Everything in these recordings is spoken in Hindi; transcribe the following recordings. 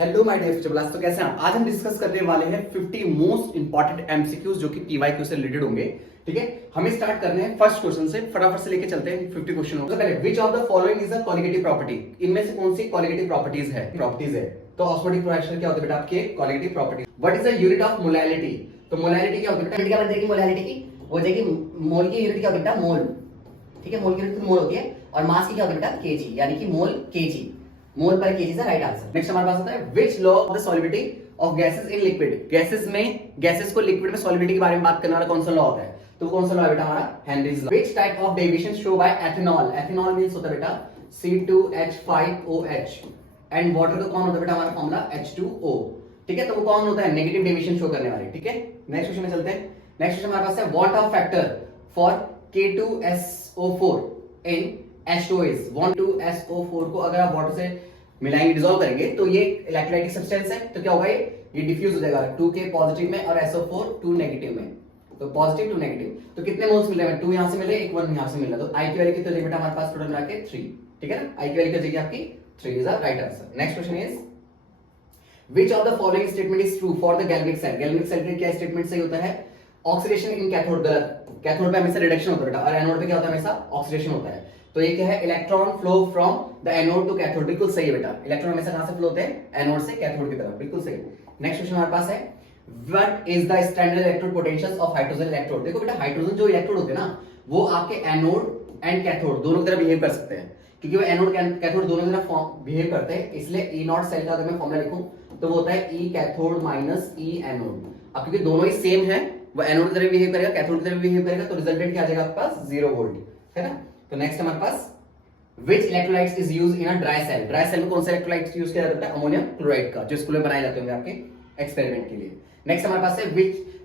Hello my dear future blast. तो कैसे हैं आप? आज हम डिस्कस करने वाले हैं 50 मोस्ट इंपॉर्टेंट एमसीक्यूज जो कि पीवाईक्यू से रिलेटेड होंगे। ठीक है, हमें स्टार्ट करने हैं फर्स्ट क्वेश्चन से, फटाफट से लेके चलते हैं। 50 क्वेश्चन होगा। पहले विच of the following is a colligative property, इनमें से कौन सी कॉलिगेटिव प्रॉपर्टीज है। तो ऑस्मोटिक प्रोडक्शन क्या होता है बेटा आपके colligative property. What is the unit of molality, तो मोलैलिटी क्या होती है बेटा, क्या बन जाएगी मोलैलिटी की, वो हो जाएगी मोल की यूनिट क्या होती है बेटा, मोल। ठीक है, मोल की यूनिट मोल होती है और मास की क्या होती है बेटा, केजी, यानी कि मोल केजी, मोल पर केजी से राइट आंसर। नेक्स्ट हमारे पास आता है which law of the solubility of gases in liquid, gases को लिक्विड में सॉलिबिलिटी के बारे में बात करने वाला कौन सा लॉ होता है, तो कौन सा लॉ है बेटा हमारा Henry's law. Which type of deviation show by ethanol, ethanol means होता है बेटा C2H5OH एंड वाटर का कौन होता है बेटा हमारा फॉर्मूला H2O। ठीक है, तो वो कौन होता है, नेगेटिव डेविएशन शो करने वाले। ठीक है, नेक्स्ट क्वेश्चन में चलते हैं। नेक्स्ट क्वेश्चन हमारे पास है what are factor for K2SO4 in H2O is. 1,2SO4 को अगर आप वाटर से मिलाएंगे, डिसॉल्व करेंगे, तो ये इलेक्ट्रोलाइटिक सब्सटेंस है, तो क्या होगा, ये डिफ्यूज हो जाएगा 2K पॉजिटिव में और SO4 2 नेगेटिव में, तो पॉजिटिव 2 नेगेटिव। तो कितने मोल्स मिल रहे हैं, 2 यहां से मिले, एक 1 यहां से मिला, तो आई की वैल्यू कितनी बेटा हमारे पास टोटल मिला के 3। ठीक है ना, आई की वैल्यू क्या जाएगी आपकी 3 is the right answer. Next question is which of the following statement is true for the galvanic cell, galvanic cell के क्या स्टेटमेंट सही होता है, ऑक्सीडेशन इन कैथोड गलत, कैथोड पे हमेशा रिडक्शन होता है बेटा और एनोड पे क्या होता है हमेशा ऑक्सीडेशन होता है। तो ये क्या है, electron flow from the anode to cathode, बिल्कुल सही है बेटा, इलेक्ट्रॉन हमेशा कहां से फ्लो होते हैं, एनोड से कैथोड की तरफ, बिल्कुल सही। नेक्स्ट क्वेश्चन हमारे पास है what is the standard electrode potential of hydrogen electrode. देखो बेटा हाइड्रोजन जो इलेक्ट्रोड होते हैं ना, वो आपके एनोड एंड कैथोड दोनों की तरफ बिहेव कर सकते हैं, क्योंकि वो एनोड कैथोड दोनों की तरफ बिहेव करते हैं, इसलिए ई नॉट सेल का अगर मैं फॉर्मूला लिखूं तो वो होता है ई कैथोड माइनस ई एनोड। अब क्योंकि दोनों ही सेम है, वो एनोड की तरफ बिहेव करेगा, कैथोड की तरफ बिहेव करेगा, तो रिजल्टेंट क्या आ जाएगा आपके पास 0 वोल्ट, है ना। तो नेक्स्ट हमारे पास which electrolytes is used in a dry cell, dry cell में कौन सा इलेक्ट्रोलाइट यूज किया जाता है, अमोनियम क्लोराइड का, जो स्कूल में बनाए जाते होंगे आपके एक्सपेरिमेंट के लिए। नेक्स्ट हमारे पास है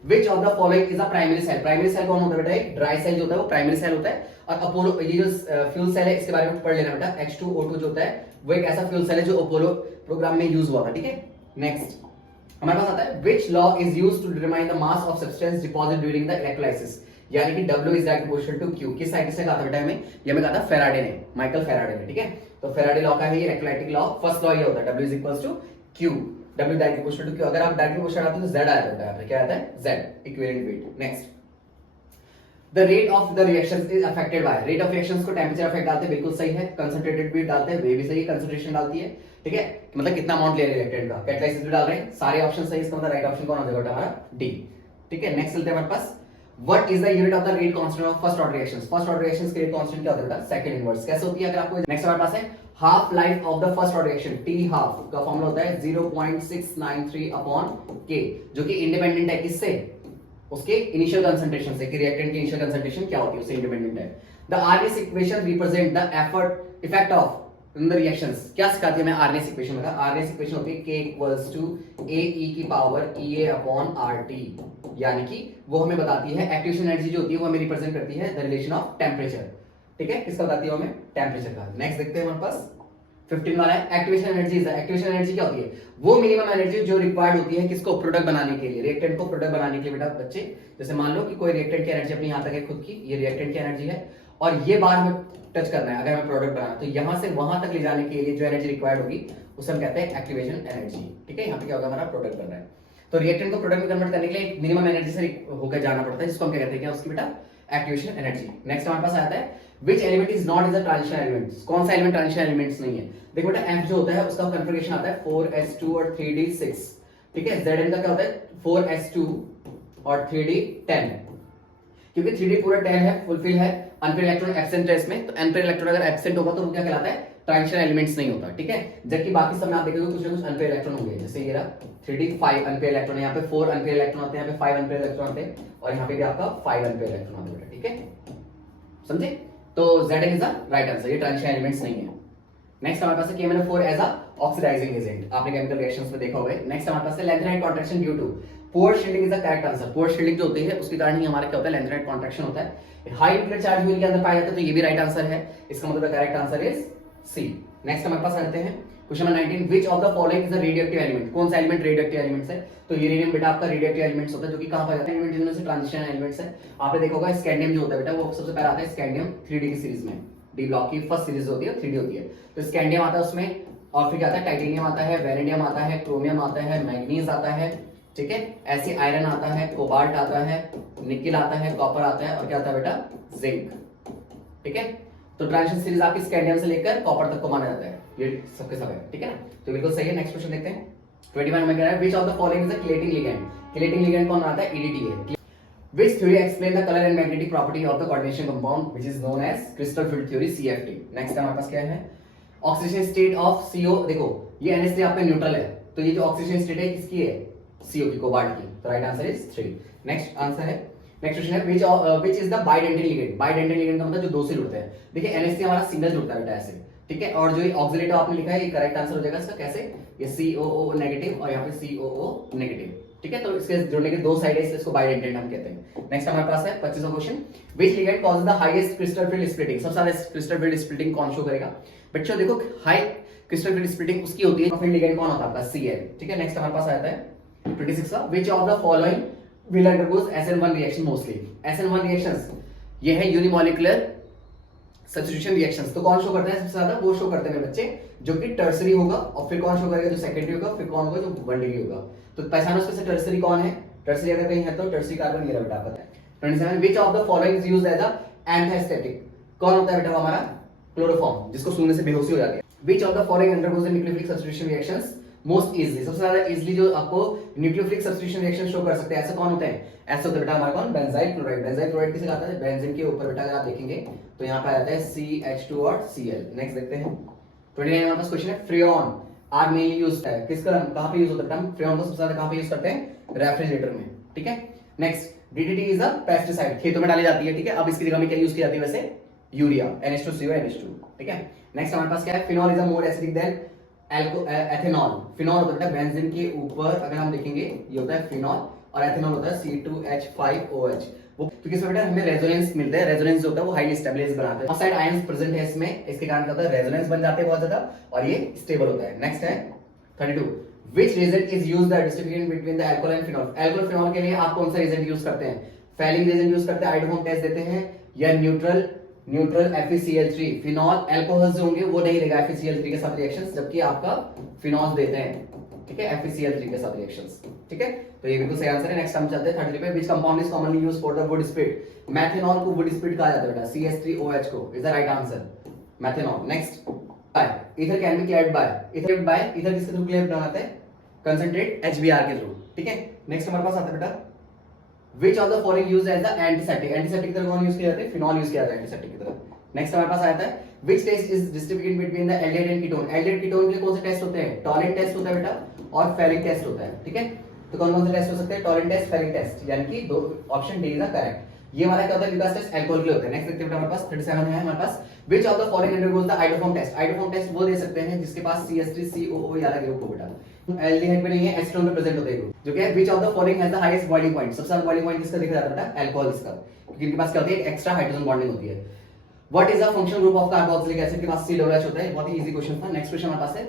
which of the following is a primary cell, primary cell कौन होता है बेटा, ड्राई सेल जो होता है वो प्राइमरी सेल होता है। और अपोलो ये जो फ्यूल सेल है इसके बारे में पढ़ लेना बेटा, H2O2 जो होता है वो एक ऐसा फ्यूल सेल है जो अपोलो प्रोग्राम में यूज हुआ था। ठीक है, नेक्स्ट हमारे पास आता है which law is used to determine the mass of substance deposit during the electrolysis, यानी कि W is direct proportional to Q। किस साइंटिस्ट ने कहा था बेटा हमें, ये हमें कहा था फेराडे ने, माइकल फेराडे ने। ठीक है, तो फेराडे लॉ का है ये इलेक्ट्रोलाइटिक लॉ, फर्स्ट लॉ ये होता है W is equals to Q, W direct proportional to Q। अगर आप डायरेक्ट प्रोपोर्शनल आते हैं तो Z आ जाता है, यहाँ पे क्या आता है Z equivalent weight. Next the rate of the reactions is affected by, rate of reactions को टेंपरेचर अफेक्ट डालते हैं, बिल्कुल सही है। कंसंट्रेटेड भी डालते हैं, वे भी सही है, कंसंट्रेशन डालती है। ठीक है, मतलब कितना अमाउंट ले रहे हैं रिएक्टेंट का, कैटालिसिस भी डाल रहे हैं, सारे ऑप्शन सही, इसका मतलब राइट ऑप्शन कौन हो जाएगा हमारा डी। ठीक है, नेक्स्ट चलते हैं हमारे पास what is the unit of the rate constant of first order reactions, first order reactions के रेट कांस्टेंट क्या होता है बेटा, सेकंड इनवर्स। कैसे होती है अगर आपको, नेक्स्ट हमारे पास है half life of the first order reaction, T half का फॉर्मूला होता है 0.693 अपॉन के, जो कि इंडिपेंडेंट है किससे, उसके इनिशियल कंसंट्रेशन से, कि रिएक्टेंट की इनिशियल कंसंट्रेशन क्या होती है उससे इंडिपेंडेंट है। The RNS equation represent the effort effect of in the reactions, क्या सिखाती है हमें आरएनएस इक्वेशन में, आरएनएस इक्वेशन होती है K इक्वल्स टू AE की पावर EA अपॉन RT, यानी कि वो हमें बताती है एक्टिवेशन एनर्जी जो होती है वो हमें रिप्रेजेंट करती है द रिलेशन ऑफ टेंपरेचर। ठीक है, किसका बताती है हमें, टेंपरेचर का। नेक्स्ट देखते हैं हमारे पास 15 वाला है एक्टिवेशन एनर्जी। एक्टिवेशन एनर्जी क्या होती है, वो मिनिमम एनर्जी जो रिक्वायर्ड होती है किसको, प्रोडक्ट बनाने के लिए, रिएक्टेंट को प्रोडक्ट बनाने के लिए बेटा बच्चे। जैसे मान लो कि कोई रिएक्टेंट की एनर्जी अपनी यहाँ तक है खुद की, ये रिएक्टेंट की एनर्जी है और ये बार हमें टच करना है, अगर हमें प्रोडक्ट बनाना है तो यहाँ से वहां तक ले जाने के लिए जो एनर्जी रिक्वायर्ड होगी उसे हम कहते हैं एक्टिवेशन एनर्जी। ठीक है, यहाँ पे क्या होगा, हमारा प्रोडक्ट बन रहा है, तो रिएक्टेंट को प्रोडक्ट में कन्वर्ट करने के लिए मिनिमम एनर्जी से होकर जाना पड़ता है, जिसको हम क्या कहते हैं, क्या उसकी बेटा एक्टिवेशन एनर्जी। नेक्स्ट हमारे पास आता है which element is not is a transition element, कौन सा एलिमेंट ट्रांजिशन एलिमेंट्स नहीं है। देखो बेटा F जो होता है उसका कन्फिगरेशन आता है 4s2 और 3d6। ठीक है, Zn का क्या होता है 4s2 और 3d10, क्योंकि 3d पूरा 10 है, फुलफिल है, अनपेयर इलेक्ट्रॉन एब्सेंट है इसमें, तो अनपेयर इलेक्ट्रॉन अगर एब्सेंट होगा तो वो क्या कहलाता है, ट्रांजिशन एलिमेंट्स नहीं होता। ठीक है, जबकि बाकी सब में आप देखोगे कुछ ना कुछ अनपेयर इलेक्ट्रॉन होंगे, जैसे ये रहा 3d 5 अनपेयर इलेक्ट्रॉन है, यहाँ पे 4 अनपेयर इलेक्ट्रॉन आते हैं, यहाँ पे 5 अनपेयर इलेक्ट्रॉन आते हैं और यहाँ पे भी आपका 5 अनपेयर इलेक्ट्रॉन आते हैं बेटा। ठीक है, समझे, तो Zn is the right answer, ये ट्रांजिशन एलिमेंट्स नहीं है। नेक्स्ट हमारे पास है KMnO4 as a oxidising agent, आपने केमिकल रिएक्शंस में देखा होगा। नेक्स्ट हमारे पास है lanthanide contraction due to poor shielding is the correct answer. Poor shielding जो होती है उसके कारण ही हमारा क्या होता है, लेंथेनाइट कॉन्ट्रैक्शन होता है। हाई न्यूक्लियर चार्ज व्हील के अंदर पाया जाता है, तो ये भी राइट आंसर है, इसका मतलब correct answer is C. Next हमारे पास आते हैं question number 19 which of the following is a radioactive element, कौन सा एलिमेंट रेडियोएक्टिव एलिमेंट्स है, तो यूरेनियम बेटा आपका रेडियोएक्टिव एलिमेंट्स होता है, जो कि कहां पाया जाता है, एलिमेंट जिनमें से ट्रांजिशन एलिमेंट्स है। आपने देखा होगा स्कैंडियम जो होता है बेटा वो सबसे पहले आता है स्कैंडियम 3D की सीरीज में, डी ब्लॉक की फर्स्ट सीरीज होती है 3D होती है, तो स्कैंडियम आता है उसमें और फिर क्या आता है, टाइटेनियम आता है, वेनेडियम आता है, क्रोमियम आता है, मैग्नीज आता है, ठीक है, ऐसे आयरन आता है, कोबाल्ट आता है, निकिल आता है, कॉपर आता है और क्या आता है बेटा, जिंक, ठीक है। तो ट्रांजिशन सीरीज आपकी स्कैंडियम से लेकर कॉपर तक को माना जाता है, ये सबके सब है, ठीक है ना। तो बिल्कुल सही है। नेक्स्ट क्वेश्चन देखते हैं 21 में कह रहा है which of the following is a chelating ligand. Chelating ligand कौन आता है, ईडीटी है। Which theory explain the color and magnetic property of the coordination compound which is known as crystal field theory CFT। Next हमारे पास क्या है, ऑक्सीडेशन स्टेट ऑफ CO। देखो ये NH3 आपका न्यूट्रल है, तो ये जो ऑक्सीडेशन स्टेट है किसकी है, CO की, कोबाल्ट की। तो right answer is 3। Next answer है, नेक्स्ट क्वेश्चन है which is the bidentate ligand। bidentate ligand का मतलब जो दो से जुड़ते हैं। देखिए NH3 हमारा सिंगल जुड़ता है बेटा ऐसे, ठीक है, और जो ये ऑक्सीलेटिव आपने लिखा है ये करेक्ट आंसर हो जाएगा इसका। कैसे, ये COO नेगेटिव और यहाँ पे COO नेगेटिव, ठीक है। तो इसके जुड़ने के दो साइड है इसलिए इसको बाइडेंटेट हम कहते हैं। नेक्स्ट हमारे पास है 25वां question, which ligand causes the highest crystal field splitting. सबसे ज्यादा क्रिस्टल फील्ड स्प्लिटिंग कौन शो करेगा बच्चों, देखो हाई क्रिस्टल फील्ड स्प्लिटिंग उसकी होती है, फील्ड लिगेंड कौन होता है आपका, Cl, ठीक है। नेक्स्ट हमारे पास आता है 26 का, which of the following will undergoes SN1 reaction mostly. SN1 reactions ये है यूनिमॉलिक्यूलर सब्स्टिट्यूशन रिएक्शंस। तो कौन शो करता है सबसे ज्यादा, वो शो करते हैं बच्चे जो कि टर्सरी होगा, और फिर कौन शो करेगा, जो सेकेंडरी होगा, फिर कौन होगा, जो वर्ल्डरी होगा। तो पहचानो उसमें से टर्सरी कौन है, टर्सरी अगर कहीं है तो टर्सरी कार्बन, ये बेटा पता है। 27 which of the following is used as a anaesthetic. कौन होता है बेटा हमारा, क्लोरोफॉर्म, जिसको सूंघने से बेहोशी हो जाती है। Which of the following undergoes the nucleophilic substitution reactions most easily. सबसे ज्यादा इजीली जो आपको न्यूक्लियोफिलिक सब्स्टिट्यूशन रिएक्शन शो कर सकते हैं, ऐसे कौन होते हैं, ऐसे होते हैं बेटा हमारा कौन, बेंजाइल क्लोराइड। बेंजाइल क्लोराइड किसे कहता है, बेंजीन के ऊपर बेटा अगर आप देखेंगे तो यहाँ पे आ जाता है CH2 और Cl। नेक्स्ट देखते हैं 29 हमारे पास क्वेश्चन है, फ्रेऑन आर मेनली यूज्ड है, किसका कहां पे यूज होता है, फ्रेऑन को सबसे ज्यादा कहां पे यूज करते हैं, रेफ्रिजरेटर में, ठीक है। Next DDT is a pesticide, खेतों में डाली जाती है, ठीक है। अब इसकी जगह में क्या यूज की जाती है वैसे, यूरिया, NH2CO NH2, ठीक है। नेक्स्ट हमारे पास क्या है, phenol is a more acidic then ethanol. Phenol होता है बेंजीन के ऊपर अगर हम देखेंगे ये होता है फिनॉल, और एथेनॉल होता है C2H5OH। वो क्योंकि इसमें बेटा हमें रेजोनेंस मिलता है, रेजोनेंस जो होता है वो हाईली स्टेबलाइज बनाता है। ऑक्साइड आयंस प्रेजेंट है इसमें, इसके कारण क्या होता है, रेजोनेंस बन जाते हैं बहुत ज्यादा और ये स्टेबल होता है। नेक्स्ट है 32 which reagent is used the distribution between the alcohol and phenol. Alcohol phenol के लिए आप कौन सा रिएजेंट यूज करते हैं, फैलिंग रिएजेंट यूज करते हैं, आइडोफोम टेस्ट देते हैं, या न्यूट्रल FeCl3। फिनॉल अल्कोहल्स जो होंगे वो नहीं लेगा FeCl3 के साथ रिएक्शंस, जबकि आपका फिनॉल देते हैं, ठीक है, FeCl3 के साथ रिएक्शंस, ठीक है। तो ये बिल्कुल सही आंसर है। नेक्स्ट हम चलते हैं 33 पे, which compound is commonly used for the wood spirit. Methanol को वुड स्पिट कहा जाता है बेटा, CH3OH को is the right answer, methanol. Next ether can be cleared by, ether किसके थ्रू क्लियर बनाते हैं, कंसंट्रेट HBr के थ्रू, ठीक है। नेक्स्ट हमारे पास आता है बेटा Which of the following used as the antiseptic। Antiseptic की तरह कौन यूज किया जाता है, फिनॉल यूज किया जाता है एंटीसेप्टिक की तरह। नेक्स्ट हमारे पास आता है which test is distributed between the aldehyde and ketone। aldehyde ketone के लिए कौन से टेस्ट होते हैं, टॉलेंट टेस्ट होता है बेटा और फेलिक टेस्ट होता है, ठीक है। तो कौन कौन से टेस्ट हो सकते हैं, टॉलेंट टेस्ट, फेलिक टेस्ट, यानी कि दो option D is the correct. ये हमारा क्या होता है, विकास टेस्ट अल्कोहल के लिए होता है। नेक्स्ट देखते हैं हमारे पास 37 है हमारे पास, which of the following undergoes the iodoform test. Iodoform test वो दे सकते हैं जिसके पास CH3COO वाला ग्रुप हो बेटा, एल्डिहाइड पे नहीं है, एसीटोन पे प्रेजेंट होता है ग्रुप, जो कि है which of the following has the highest boiling point। सबसे ज्यादा बॉइलिंग पॉइंट किसका दिखा जाता है बेटा, अल्कोहल इसका, क्योंकि इनके पास क्या होती है, एक्स्ट्रा हाइड्रोजन बॉन्डिंग होती है। What is the functional group of carboxylic acid के पास COOH होता है, बहुत ही इजी क्वेश्चन था। नेक्स्ट क्वेश्चन हमारे पास है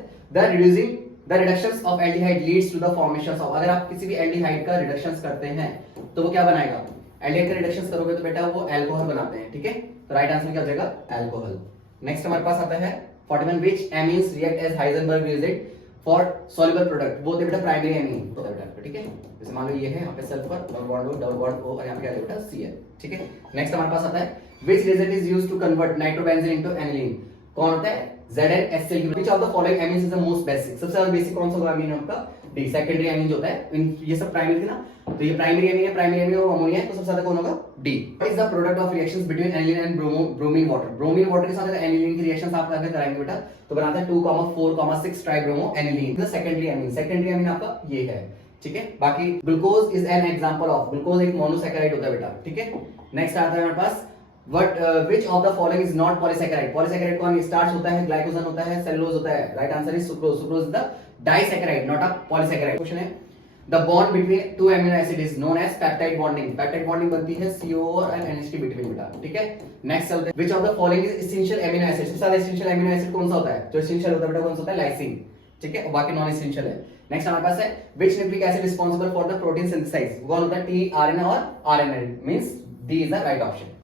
the reductions of aldehyde leads to the formation of. अगर आप किसी भी एल्डिहाइड का रिडक्शंस करते हैं तो वो क्या बनाएगा, एल्डिहाइड का रिडक्शंस करोगे तो बेटा वो अल्कोहल बनाते हैं, ठीक है। तो राइट आंसर क्या हो जाएगा, अल्कोहल। नेक्स्ट हमारे पास आता है 41 which amines react as Heisenberg reagent for soluble product. वो बेटा प्राइमरी एमीन होता है बेटा, ठीक है। जैसे मान लो ये है, यहाँ पे sulphur, double bond O, double bond O, और यहाँ पे क्या है बेटा Cl, ठीक है। नेक्स्ट हमारे पास आता है which reagent is used to convert nitrobenzene into aniline. कौन होता है, ZnHCl। Which of the following amines is the most basic. सबसे ज्यादा बेसिक कौन सा होगा एमीन आपका, डी। सेकेंडरी एमीन जो होता है, ये सब प्राइमरी थी ना, तो ये प्राइमरी एमीन है, प्राइमरी एमीन और अमोनिया है, तो सबसे ज्यादा कौन होगा, D. What is the product of reactions between aniline and bromine water. Bromine water के साथ अगर एनिलीन की रिएक्शंस आप अगर कराएंगे बेटा तो बनाता है 2,4,6 tribromo aniline. The secondary amine, secondary amine आपका ये है, ठीक है। बाकी glucose is an example of, glucose एक मोनोसैकेराइड होता है बेटा, ठीक है। नेक्स्ट आता है हमारे पास which of the following is not polysaccharide। polysaccharide कौन, स्टार्च होता है, ग्लाइकोजन होता है, सेलुलोज होता है। Right answer is sucrose. Sucrose is the disaccharide, not a polysaccharide. Question है the bond between two amino acid is known as peptide bonding। peptide bonding बनती है COO और NH between बेटा, ठीक है। नेक्स्ट चलते हैं which of the following is essential amino acid। सबसे ज्यादा essential amino acid कौन सा होता है, जो essential होता है बेटा कौन सा होता है, लाइसिन, ठीक है, और बाकी नॉन एसेंशियल है। नेक्स्ट हमारे पास है which nucleic acid responsible for the protein synthesis। कौन होता है, tRNA और RNA, means D is the right option।